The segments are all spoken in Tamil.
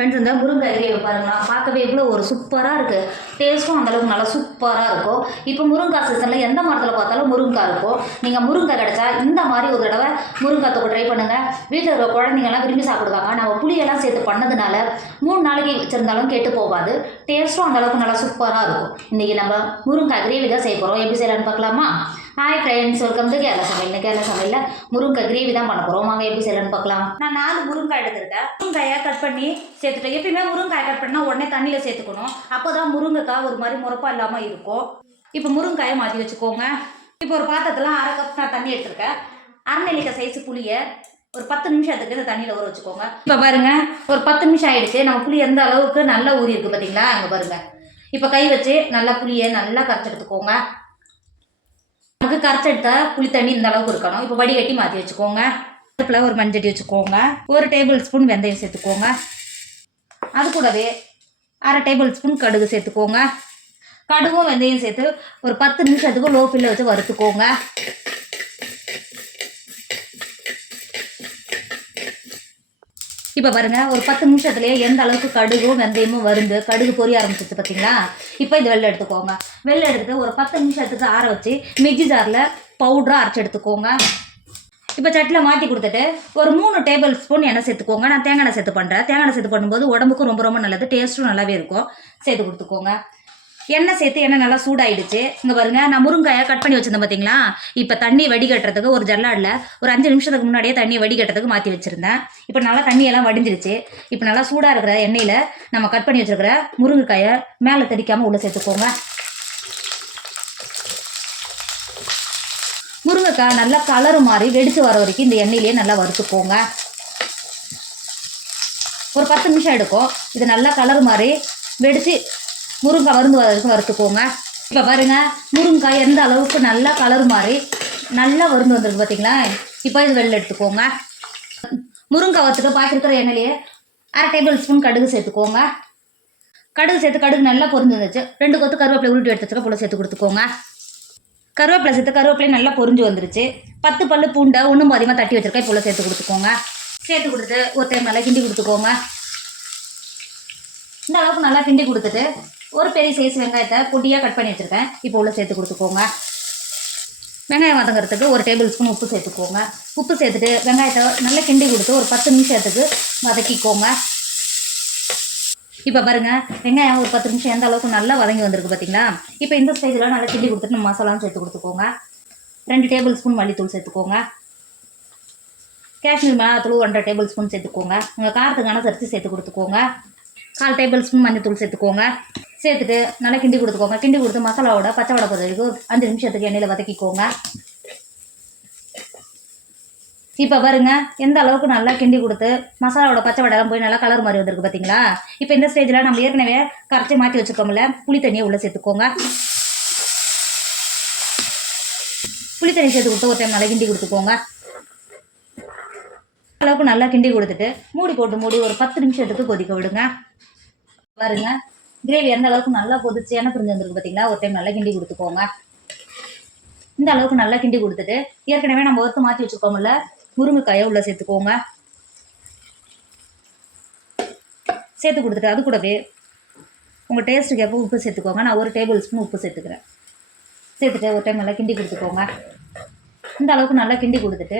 ஃப்ரெண்ட்ஸ் இந்த முருங்கை கிரேவி பாருங்களா பார்க்கவே இவ்வளோ ஒரு சூப்பராக இருக்குது டேஸ்ட்டும் அந்தளவுக்கு நல்லா சூப்பராக இருக்கும். இப்போ முருங்காய் சீசனில் எந்த மரத்தில் பார்த்தாலும் முருங்காய் இருக்கும். நீங்கள் முருங்காய் கிடச்சா இந்த மாதிரி ஒரு தடவை முருங்காய் தொக்கு ட்ரை பண்ணுங்கள் வீட்டில் இருக்கிற குழந்தைங்கள்லாம் விரும்பி சாப்பிடுவாங்க. நம்ம புளியெல்லாம் சேர்த்து பண்ணதுனால மூணு நாளைக்கு வச்சுருந்தாலும் கெட்டு போகாது. டேஸ்ட்டும் அந்தளவுக்கு நல்லா சூப்பராக இருக்கும். இன்றைக்கி நம்ம முருங்காய் கிரேவி தான் செய்ய போகிறோம் எப்படி செய்யலான்னு பார்க்கலாமா? Hi friends welcome to Kerala சமையல் இன்னும் கேரளா சமையலில் முருங்கை கிரேவி தான் பண்ண போகிறோம் வாங்க எப்படி செய்யலாம்னு பார்க்கலாம். நான் நாலு முருங்காய் எடுத்திருக்கேன். முருங்காயை கட் பண்ணி சேர்த்துட்டேன். எப்பயுமே முருங்காய் கட் பண்ணால் உடனே தண்ணியில் சேர்த்துக்கணும். அப்போ தான் முருங்கைக்காய் ஒரு மாதிரி முறப்பா இல்லாமல் இருக்கும். இப்போ முருங்காயை மாற்றி வச்சுக்கோங்க. இப்போ ஒரு பாத்திரத்தில் அரை கப் நான் தண்ணி எடுத்திருக்கேன். அரை நெல்லிக்காய் சைஸ் புளியை ஒரு பத்து நிமிஷத்துக்கு இந்த தண்ணியில் ஊற வச்சுக்கோங்க. இப்போ பாருங்க ஒரு பத்து நிமிஷம் ஆயிடுச்சு. நம்ம புளி எந்த அளவுக்கு நல்லா ஊறி இருக்கு பார்த்தீங்களா அங்கே பாருங்க. இப்போ கை வச்சு நல்லா புளியை நல்லா கரைச்சி எடுத்துக்கோங்க. நமக்கு கரைச்செடுத்த புளி தண்ணி இந்த அளவுக்கு இருக்கணும். இப்போ வடிகட்டி மாற்றி வச்சுக்கோங்க. அடுப்பில் ஒரு மஞ்சட்டி வச்சுக்கோங்க. ஒரு டேபிள் ஸ்பூன் வெந்தயம் சேர்த்துக்கோங்க. அது கூடவே அரை டேபிள் ஸ்பூன் கடுகு சேர்த்துக்கோங்க. கடுகும் வெந்தயம் சேர்த்து ஒரு பத்து நிமிஷத்துக்கு லோ ஃபில்ல வச்சு வறுத்துக்கோங்க. இப்போ பாருங்க ஒரு பத்து நிமிஷத்துலேயே எந்த அளவுக்கு கடுகும் வெந்தயமும் வருந்து கடுகு பொரிய ஆரம்பிச்சிச்சு பார்த்தீங்களா இப்போ இது வெளில எடுத்துக்கோங்க. வெளில எடுத்து ஒரு பத்து நிமிஷத்துக்கு ஆற வச்சு மிக்ஸி ஜாரில் பவுடராக அரைச்சி எடுத்துக்கோங்க. இப்போ சட்டில் மாற்றி கொடுத்துட்டு ஒரு மூணு டேபிள் ஸ்பூன் எண்ணெய் சேர்த்துக்கோங்க. நான் தேங்காய் எண்ணெய் சேர்த்து பண்ணுறேன் தேங்காய் எண்ணெய் சேர்த்து பண்ணும்போது உடம்புக்கும் ரொம்ப ரொம்ப நல்லது. டேஸ்ட்டும் நல்லாவே இருக்கும். சேர்த்து கொடுத்துக்கோங்க. எண்ணெய் சேர்த்து எண்ணெய் நல்லா சூடாயிடுச்சு. இங்கே பாருங்க நான் முருங்காயை கட் பண்ணி வச்சுருந்தேன் பார்த்தீங்களா இப்போ தண்ணி வடிகட்டுறதுக்கு ஒரு ஜல்லாடில் ஒரு அஞ்சு நிமிஷத்துக்கு முன்னாடியே தண்ணி வடிகட்டுறதுக்கு மாற்றி வச்சுருந்தேன். இப்போ நல்லா தண்ணியெல்லாம் வடிஞ்சிருச்சு. இப்போ நல்லா சூடாக இருக்கிற எண்ணெயில் நம்ம கட் பண்ணி வச்சுருக்கிற முருங்கைக்காயை மேலே தெளிக்காமல் உள்ளே சேர்த்துக்கோங்க. முருங்கைக்காய் நல்லா கலர் மாதிரி வெடித்து வர வரைக்கும் இந்த எண்ணெயிலேயே நல்லா வறுத்துக்கோங்க. ஒரு பத்து நிமிஷம் எடுக்கும். இது நல்லா கலர் மாதிரி வெடித்து முருங்காய் வருந்து வரைக்கும் வறுத்துக்கோங்க. இப்போ பாருங்க முருங்காய் எந்த அளவுக்கு நல்லா கலர் மாதிரி நல்லா வருந்து வந்திருக்கு பார்த்தீங்களா இப்போ இது வெளில எடுத்துக்கோங்க. முருங்காய் வறுத்துக்க பாக்கிருக்கிற எண்ணெயிலேயே அரை டேபிள் ஸ்பூன் கடுகு சேர்த்துக்கோங்க. கடுகு சேர்த்து கடுகு நல்லா பொரிஞ்சு வந்துச்சு ரெண்டு கொத்து கருவேப்பிலை உருட்டி எடுத்துக்க போல சேர்த்து கொடுத்துக்கோங்க. கருவேப்பிலை சேர்த்து கருவேப்பிலை நல்லா பொரிஞ்சு வந்துருச்சு. பத்து பல்லு பூண்டை ஒன்றும் அதிகமாக தட்டி வச்சுருக்கேன் இப்போ சேர்த்து கொடுத்துக்கோங்க. சேர்த்து கொடுத்து ஒரு டைம் நல்லா கிண்டி கொடுத்துக்கோங்க. இந்த அளவுக்கு நல்லா கிண்டி கொடுத்துட்டு ஒரு பெரிய சைஸ் வெங்காயத்தை பொடியாக கட் பண்ணி வச்சுருக்கேன். இப்போ உள்ள சேர்த்து கொடுத்துக்கோங்க. வெங்காயம் வதங்குறதுக்கு ஒரு டேபிள் ஸ்பூன் உப்பு சேர்த்துக்கோங்க. உப்பு சேர்த்துட்டு வெங்காயத்தை நல்லா கிண்டி கொடுத்து ஒரு பத்து நிமிஷத்துக்கு வதக்கிக்கோங்க. இப்போ பாருங்கள் வெங்காயம் ஒரு பத்து நிமிஷம் எந்த அளவுக்கு நல்லா வதங்கி வந்திருக்கு பார்த்தீங்களா இப்போ இந்த ஸ்டேஜில் நல்லா கிண்டி கொடுத்துட்டு நம்ம மசாலாவும் சேர்த்து கொடுத்துக்கோங்க. ரெண்டு டேபிள் ஸ்பூன் மல்லித்தூள் சேர்த்துக்கோங்க. காஷ்மீர் மிளகாத்தூள் ஒன்றரை டேபிள் ஸ்பூன் சேர்த்துக்கோங்க. உங்கள் காரத்துக்கான சரிச்சு சேர்த்து கொடுத்துக்கோங்க. கால் டேபிள் ஸ்பூன் மஞ்சத்தூள் சேர்த்துக்கோங்க. சேர்த்துட்டு நல்லா கிண்டி கொடுத்துக்கோங்க. கிண்டி கொடுத்து மசாலாவோட பச்சை வடை பொறுத்த அஞ்சு நிமிஷத்துக்கு எண்ணெயில் வதக்கிக்கோங்க. இப்போ பாருங்க எந்த அளவுக்கு நல்லா கிண்டி கொடுத்து மசாலாவோட பச்சை வடைலாம் போய் நல்லா கலர் மாதிரி வந்திருக்கு பார்த்தீங்களா இப்போ இந்த ஸ்டேஜில் நம்ம ஏற்கனவே கரைச்சி மாற்றி வச்சுருக்கோம்ல புளி தண்ணியை உள்ளே சேர்த்துக்கோங்க. புளி தண்ணி சேர்த்து கொடுத்து ஒரு டைம் நல்லா கிண்டி கொடுத்துக்கோங்க. அளவுக்கு நல்லா கிண்டி கொடுத்துட்டு மூடி போட்டு மூடி ஒரு பத்து நிமிஷத்துக்கு கொதிக்க விடுங்க. பாருங்கள் கிரேவி எந்த அளவுக்கு நல்லா கொதிச்சு என்ன பிரிஞ்சு வந்திருக்கு பார்த்தீங்களா ஒரு டைம் நல்லா கிண்டி கொடுத்துக்கோங்க. இந்த அளவுக்கு நல்லா கிண்டி கொடுத்துட்டு ஏற்கனவே நம்ம ஒருத்து மாற்றி வச்சுருக்கோம்ல முருங்கைக்காயை உள்ளே சேர்த்துக்கோங்க. சேர்த்து கொடுத்துட்டு அது கூடவே உங்கள் டேஸ்ட்டுக்கு எப்போ உப்பு சேர்த்துக்கோங்க. நான் ஒரு டேபிள் ஸ்பூன் உப்பு சேர்த்துக்கிறேன். சேர்த்துட்டு ஒரு டைம் நல்லா கிண்டி கொடுத்துக்கோங்க. இந்த அளவுக்கு நல்லா கிண்டி கொடுத்துட்டு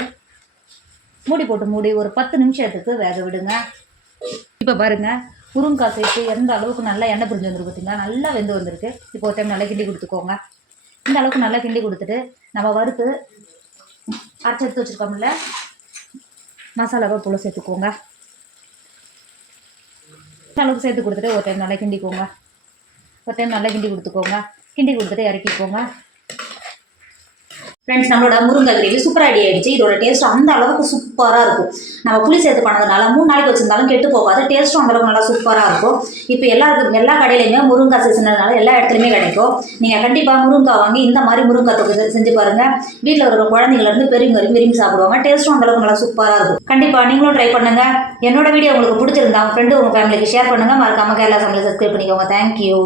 மூடி போட்டு மூடி ஒரு பத்து நிமிஷத்துக்கு வேக விடுங்க. இப்போ பாருங்கள் முருங்காய் சேர்த்து எந்த அளவுக்கு நல்லா எண்ணெய் பிரிஞ்சு வந்துருக்கு பார்த்தீங்களா நல்லா வெந்து வந்திருக்கு. இப்போ ஒரு டைம் நல்லா கிண்டி கொடுத்துக்கோங்க. இந்த அளவுக்கு நல்லா கிண்டி கொடுத்துட்டு நம்ம வறுத்து அரைச்சி எடுத்து வச்சுருக்கோம்ல மசாலாவை போல் சேர்த்துக்கோங்க. இந்த அளவுக்கு சேர்த்து கொடுத்துட்டு ஒரு டைம் நல்லா கிண்டிக்கோங்க. ஒரு டைம் நல்லா கிண்டி கொடுத்துக்கோங்க. கிண்டி கொடுத்துட்டு இறக்கிக்கோங்க. ஃப்ரெண்ட்ஸ் நம்மளோட முருங்கை கிரேவி சூப்பராக ரெடி ஆயிடுச்சு. இதோட டேஸ்ட் அந்த அளவுக்கு சூப்பராக இருக்கும். நம்ம புளி சேர்த்து பண்ணதுனால மூணு நாளைக்கு வச்சிருந்தாலும் கெட்டு போகாது. டேஸ்ட்டும் அந்தளவுக்கு நல்லா சூப்பராக இருக்கும். இப்போ எல்லாருக்கும் எல்லா கடையிலையுமே முருங்காய் சீசனால எல்லா இடத்துலையுமே கிடைக்கும். நீங்கள் கண்டிப்பாக முருங்காய் வாங்கி இந்த மாதிரி முருங்கை தொக்கு செஞ்சு பாருங்கள் வீட்டில் இருக்கிற குழந்தைங்கலேருந்து பெரியவங்க வரைக்கும் விரும்பி சாப்பிடுவாங்க. டேஸ்ட்டும் அந்தளவுக்கு நல்லா சூப்பராக இருக்கும். கண்டிப்பாக நீங்களும் ட்ரை பண்ணுங்க. என்னோட வீடியோ உங்களுக்கு பிடிச்சிருந்தா உங்கள் ஃப்ரெண்டு உங்கள் ஃபேமிலிக்கு ஷேர் பண்ணுங்கள் மறக்காமல் கேரளா சமையல் சப்ஸ்கிரைப் பண்ணிக்கோங்க. தேங்க்யூ